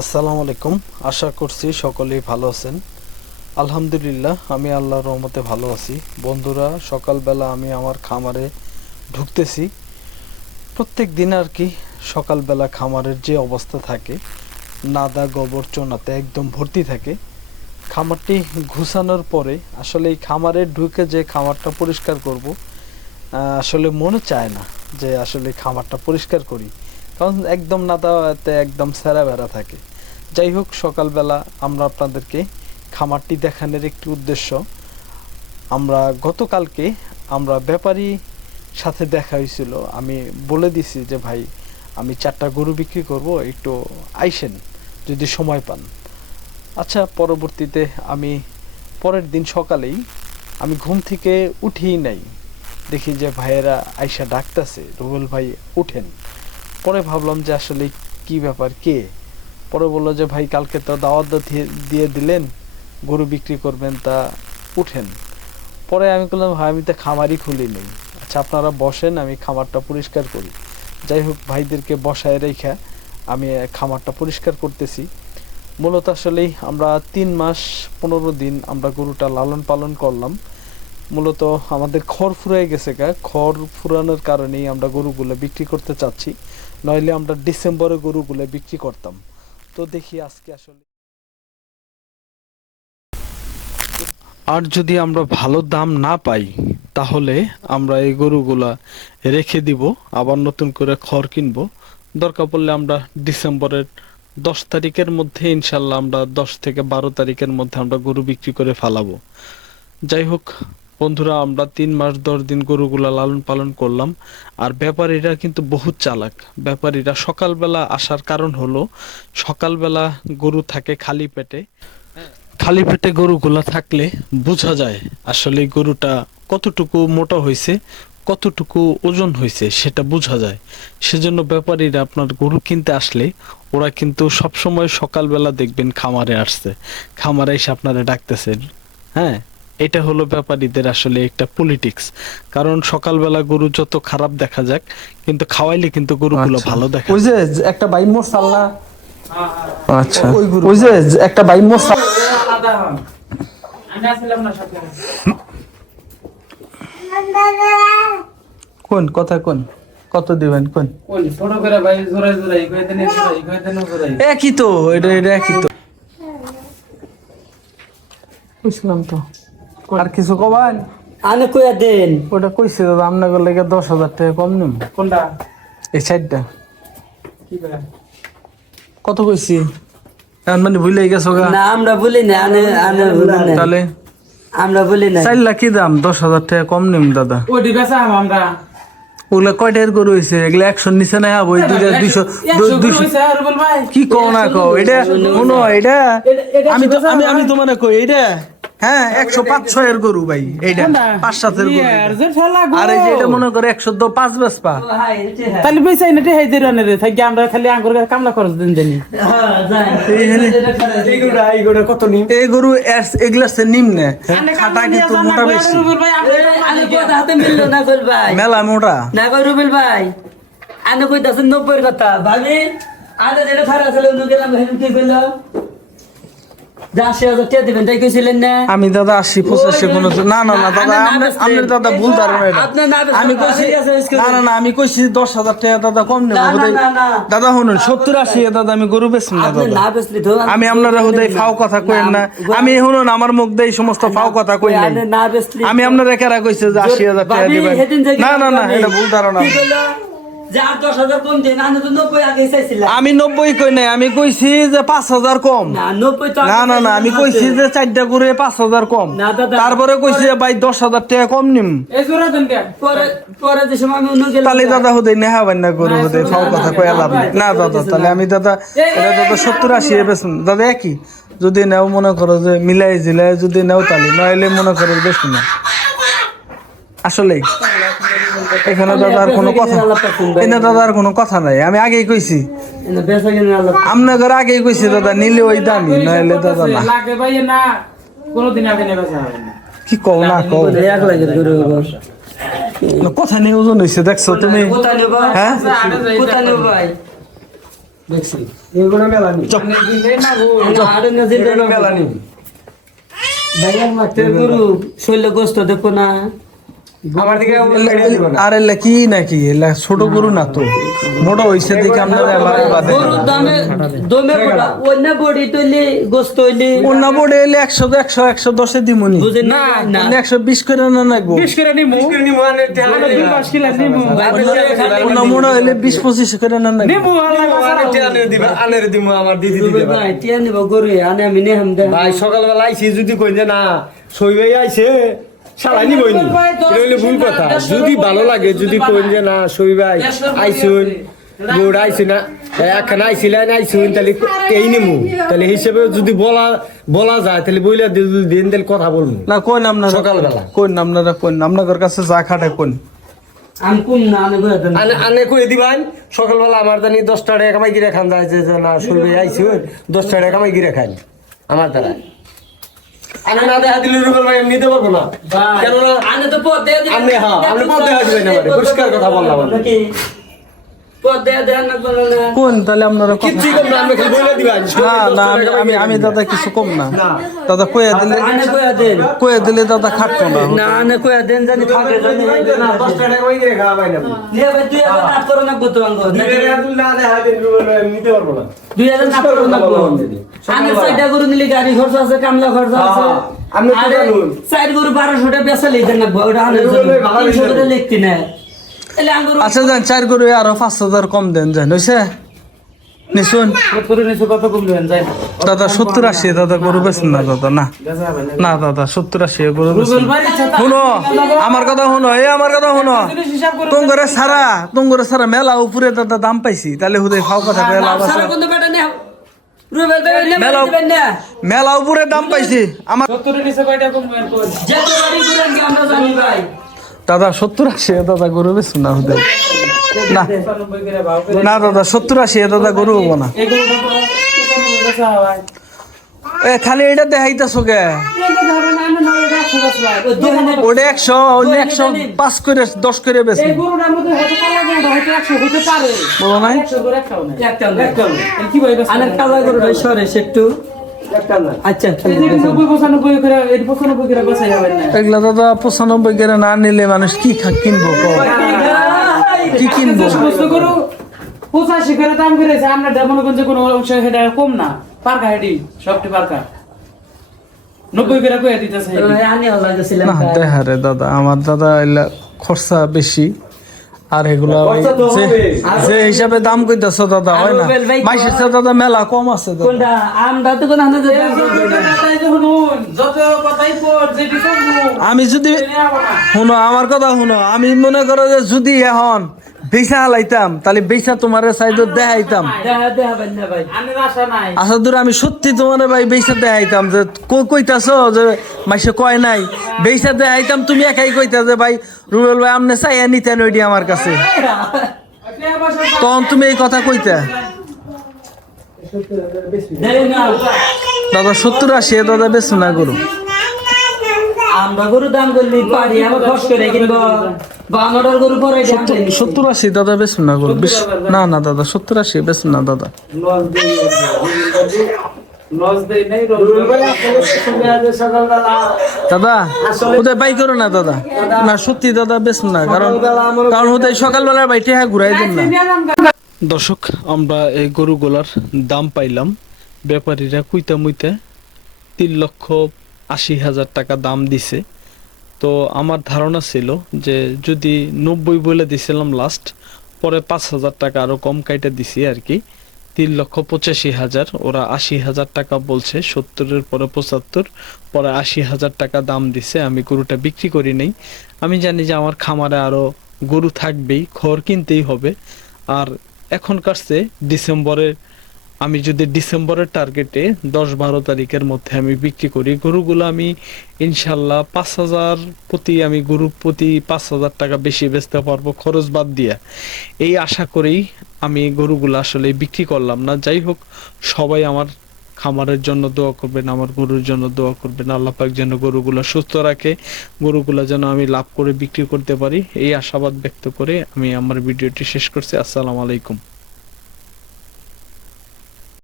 আসসালামু আলাইকুম। আশা করছি সকলেই ভালো আছেন। আলহামদুলিল্লাহ, আমি আল্লাহর রহমতে ভালো আছি। বন্ধুরা, সকালবেলা আমি আমার খামারে ঢুকতেছি। প্রত্যেক দিন আর কি সকালবেলা খামারের যে অবস্থা থাকে, নাদা, গোবর, চোনাতে একদম ভর্তি থাকে। খামারটি ঘুষানোর পরে আসলে এই খামারে ঢুকে যে খামারটা পরিষ্কার করব আসলে মনে চায় না যে আসলে খামারটা পরিষ্কার করি। কারণ একদম নাদাতে একদম সেরা বেড়া থাকে। যাই হোক, সকালবেলা আমরা আপনাদেরকে খামারটি দেখানোর একটি উদ্দেশ্য। আমরা গতকালকে আমরা ব্যাপারী সাথে দেখা হয়েছিল। আমি বলে দিছি যে, ভাই, আমি চারটা গরু বিক্রি করব, একটু আইসেন, যদি সময় পান। আচ্ছা পরবর্তীতে আমি পরের দিন সকালেই আমি ঘুম থেকে উঠিই নাই। দেখি যে ভাইয়েরা আইসা ডাকতেছে, রুবেল ভাই, উঠেন। পরে ভাবলাম যে আসলে কি ব্যাপার, কে? পরে বলল যে, ভাই, কালকে তো দাওয়াত দিয়ে- দিলেন, গরু বিক্রি করবেন, তা উঠেন। পরে আমি বললাম, ভাই, আমি তো খামারই খুলি নেই। আচ্ছা আপনারা বসেন, আমি খামারটা পরিষ্কার করি। যাই হোক, ভাইদেরকে বসায় রেখা আমি খামারটা পরিষ্কার করতেছি। মূলত আসলেই আমরা তিন মাস পনেরো দিন আমরা গরুটা লালন পালন করলাম। মূলত আমাদের খড় ফুরাই গেছে গা। খড় ফুরানোর কারণেই আমরা গরুগুলো বিক্রি করতে চাচ্ছি। নইলে আমরা ডিসেম্বরে গরুগুলো বিক্রি করতাম। তো দেখি আজকে আসলে আর যদি আমরা ভালো দাম না পাই, তাহলে আমরা এই গরুগুলা রেখে দিব, আবার নতুন করে খড় কিনবো। দরকার পড়লে আমরা ডিসেম্বরের দশ তারিখের মধ্যে, ইনশাল্লাহ আমরা দশ থেকে বারো তারিখের মধ্যে আমরা গরু বিক্রি করে ফেলাবো। যাই হোক বন্ধুরা, আমরা তিন মাস দশ দিন গরুগুলা লালন পালন করলাম। আর ব্যাপারীরা কিন্তু বহুত চালাক। ব্যাপারীরা সকালবেলা আসার কারণ হলো, সকালবেলা গরু থাকে খালি পেটে। খালি পেটে গরুগুলা থাকলে বোঝা যায় আসলে গরুটা কতটুকু মোটা হয়েছে কতটুকু ওজন হয়েছে সেটা বোঝা যায়। সেজন্য ব্যাপারীরা আপনার গরু কিনতে আসলে ওরা কিন্তু সবসময় সকালবেলা দেখবেন খামারে আসছে। খামারে এসে আপনারা ডাকতেছে হ্যাঁ? এটা হলো ব্যাপারীদের আসলে একটা পলিটিক্স কারণ সকালবেলা গরু যত খারাপ দেখা যাক কিন্তু খাওয়াইলে কিন্তু গরুগুলো ভালো দেখা ওই যে একটা বাইম মোরসাল না? আচ্ছা। ওই গরু। ওই যে একটা না সাথে কোন? কথা কোন? কত দিবেন? কোন? ছোট করে ভাই জোড়াই জোড়াই কই দেন জোড়াই কই দেন জোড়াই একই তো এটা এটা একই তো। বুঝলাম তো। আর কিছু কবান? আনে কইয়া দেন। ওটা কইছে দাদা দশ হাজার টাকা কম নিম। কোনটা? এই সাইডটা। কি কত কইছি? মানে ভুলে গেছো গা। না আমরা বলি না আনে আনে না তাহলে? আমরা বলি না চার লাখ কি দাম? দশ হাজার টাকা কম নিম দাদা। ওই দিবেসা আমরা। ওগুলা কয়টার গরু হয়েছে এগুলা একশো নিচে নাই হব দুইটা দুইশো দুইশো। কি কও না কও? এটা শুনো এটা আমি তো আমি আমি তোমার কই এটা হ্যাঁ একশো পাঁচ ছয়ের গরু ভাই এইটা পাঁচ সাতের গরু আর এই যে এটা মনে করে একশো দো পাঁচ বেশ পা হাই, এটা হ্যাঁ। তাহলে বেসাই না তে হেই রে রে থাকি আমরা খালি আঙ্গুর কামলা খরচ দিন জানি। হ্যাঁ। এই গরু এস- এগুলা সে নিম্নে খাটা কিন্তু মোটা বেশি। রুবেল ভাই আমরা এই, আনে কথা হাতে মিললো না মেলা মোটা। না কই রুবেল ভাই আনে কইতাছেন নব্বই কথা। ভাবি আনে যেটা খারাপ ছিল উনি গেলাম হেন কি কইল যা আশি হাজার টাকা দিবেন তাই কইছিলেন না আমি দাদা আশি পঁচাশি কোনো না না না দাদা আপনার দাদা ভুল ধারণা আমি কইছি। না না না আমি কইছি দশ হাজার টাকা দাদা কম নেব। দাদা শুনুন সত্তর আশি দাদা আমি গরু বেচছি না দাদা। আমি আপনারা হুদাই ফাও কথা কইেন না। আমি শুনুন আমার মুখ দিয়ে সমস্ত ফাও কথা কই নাই। না আমি আপনারা কেরা কইছে যে আশি হাজার টাকা দিবেন। না না না এটা ভুল ধারণা। আমি নব্বই কই নাই আমি কইছি যে পাঁচ হাজার কম। না না না আমি কইছি যে চারটা করে পাঁচ হাজার কম। তারপরে কইছি যে ভাই দশ হাজার টাকা কম নিম। তাহলে দাদা। হুদাই নেহা বান না গরু হুদাই ফাও কথা কই লাভ নেই। না দাদা তাহলে আমি দাদা দাদা সত্তর আশি দাদা একই। যদি নেও মনে করো যে মিলাই জিলাই যদি নেও তাহলে নইলে মনে করো বেশি না। আসলে এখানে দাদা আর কোনো কথা এখানে দাদা আর কোনো কথা নাই। আমি আগেই কইছি। আপনাদের আগেই কইছি দাদা নিলে ওই দামি নইলে দাদা না। কোনদিন আগে নেবে কি কও না কও? এক কথা নেই ওজন হয়েছে দেখছ তুমি? হ্যাঁ? কোথায় নেব ভাই। দেখছি। এগুলো মেলা নি আর নজির এগুলো মেলা নি ভাইয়ার মাঠের গরু শৈল গোস্ত দেখো না। আর এলা কি নাকি? এলা ছোট গরু না তো। বড় হইছে দেখে আপনারা এবার বাদে। দমে বড়া অন্য বডি তৈলি গোস্ত তৈলি? অন্য বোর্ডে এলে একশো একশো একশো দশে দিমুনি বুঝেন না না একশো বিশ করে না করে নিমু। কিলো নিমু। অন্য হইলে করে না নিমু আল্লাহ আনের দিব। আমার দিদি। ভাই টিয়া নিব গরু আনে আমি নেহাম দে। ভাই সকালবেলা আইসি যদি কই যে না সইবাই আইছে সালাই নিবই নি এটা হইলে ভুল কথা। যদি ভালো লাগে যদি কই যে না সইবাই আইসুন। গোড় আইসি না। একখানা আইছিলেন আইসুন তাহলে এই নিমু? তাহলে হিসেবে যদি বলা বলা যায় তাহলে বইলে দিন তাহলে কথা বলব। না কোন আপনারা সকালবেলা। কোন আপনারা কোন আপনাদের কাছে যা খাটে কোন কোন না আনে কই দিবান সকালবেলা আমার জানি দশটা টাকা কামাই গিরে খান যায় যে না সইবাই আইসুন দশটা টাকা কামাই গিরে খান আমার দ্বারা আনে না দেখা দিলে রুবেল ভাই আমি নিতে পারব না। কেননা আমি তো পথ আমি হ্যাঁ আমি দেখা দিবেন না পরিষ্কার কথা বললাম কোন? তাহলে আপনারা না। না আমি আমি দাদা কিছু কম না। দাদা কয়ে দিলে আনে কয়ে দিলে দাদা খাটবো না। না আনে কয়া দেন জানি থাকে জানি না দশটা টাকা ওই গিরে খাওয়া পাই না। নিয়ে ভাই তুই আবার নাট করো না কত আঙ্গ না দেখা দিন রুবেল আমি নিতে পারব না। দুই হাজার নাট করো না আনে ছয়টা গরু নিলে গাড়ি খরচ আছে কামলা খরচ আছে। হ্যাঁ, গরু। বারোশো টাকা বেচা লিখতে না ওটা লিখতে না। আচ্ছা যান চার করে আরও পাঁচ হাজার কম দেন যান হয়েছে নিশুন। দাদা সত্তর আশি দাদা গরু বেছেন না দাদা না। না। দাদা সত্তর আশি গরু বেছেন। শুনো আমার কথা শুনো এই আমার কথা শুনো। তোঙ্গরে সারা তোঙ্গরে সারা মেলা উপরে দাদা দাম পাইছি তাহলে হুদে খাও কথা মেলা মেলা উপরে দাম পাইছি আমার দাদা, সত্তর আশি দাদা গরু বেছেন না হুদে না দাদা, সত্তর আশি দাদা গরু হব না। এ, খালি এটা দেখাইতেছো কে? ওটা একশো, অন্য একশো পাঁচ করে, দশ করে পারে বলো নাই? সরে একটু। আচ্ছা এগুলা দাদা পঁচানব্বই করে না নিলে মানুষ কি কিনবো কি কিনবো পঁচাশি করে দাম করেছে আমরা মনে কোনো অংশ সেটা কম না পার্কা হেডি সবটি পার্কা দাদা আমার দাদা খরচা বেশি আর এগুলা যে- হিসাবে দাম কইতেছ দাদা হয় না? মাইসের চেয়ে দাদা মেলা কম আছে আমি যদি। শুনো আমার কথা শুনো আমি মনে করো যে যদি এখন বেচা হালাইতাম তাহলে বেচা তোমার সাইড দেখাইতাম। দেখা দেখাবেন না ভাই। আনের আশা নাই। আচ্ছা দূর আমি সত্যি তোমার ভাই বেচা দেখাইতাম যে কই কইতাছ যে মাইসে কয় নাই? বেচা দেখাইতাম তুমি একাই কইতা যে ভাই রুবেল ভাই আমনে চাইয়া নিতেন ওইটি আমার কাছে। তখন তুমি এই কথা কইতা। দাদা সত্তর আশি দাদা বেশ না গরু আমরা গরু দাম করলি পারি আবার খরচ করে কিনবো। বাংলার গরু পরে সত্তর আশি দাদা বেশ না গরু বেশ না না দাদা সত্তর আশি বেশ না দাদা। লস দেই লস দেই নাই রোজ দাদা কোথায় বাই করো না দাদা। না সত্যি দাদা বেশ না কারণ কারণ কোথায় সকালবেলা বাই টেহা ঘুরাই দেন না। দর্শক আমরা এই গরুগুলার দাম পাইলাম। ব্যাপারীরা কুইতা মুইতে তিন লক্ষ আশি হাজার টাকা দাম দিছে। তো আমার ধারণা ছিল যে যদি নব্বই বলে দিছিলাম লাস্ট পরে পাঁচ হাজার টাকা আরও কম কাইটা দিছি আর কি। তিন লক্ষ পঁচাশি হাজার, ওরা আশি হাজার টাকা বলছে, সত্তরের পরে পঁচাত্তর, পরে আশি হাজার টাকা দাম দিছে, আমি গরুটা বিক্রি করি নাই। আমি জানি যে আমার খামারে আরও গরু থাকবেই, খড় কিনতেই হবে। আর এখনকার চেয়ে ডিসেম্বরের আমি যদি ডিসেম্বরের টার্গেটে দশ বারো তারিখের মধ্যে আমি বিক্রি করি, গরুগুলো আমি ইনশাল্লাহ পাঁচ হাজার প্রতি আমি গরু প্রতি পাঁচ হাজার টাকা বেশি বেচতে পারব খরচ বাদ দিয়া। এই আশা করেই আমি গরুগুলো আসলে বিক্রি করলাম না। যাই হোক, সবাই আমার খামারের জন্য দোয়া করবেন, আমার গরুর জন্য দোয়া করবেন। আল্লাহ পাক যেন গরুগুলো সুস্থ রাখে, গরুগুলো যেন আমি লাভ করে বিক্রি করতে পারি। এই আশাবাদ ব্যক্ত করে আমি আমার ভিডিওটি শেষ করছি। আসসালামু আলাইকুম।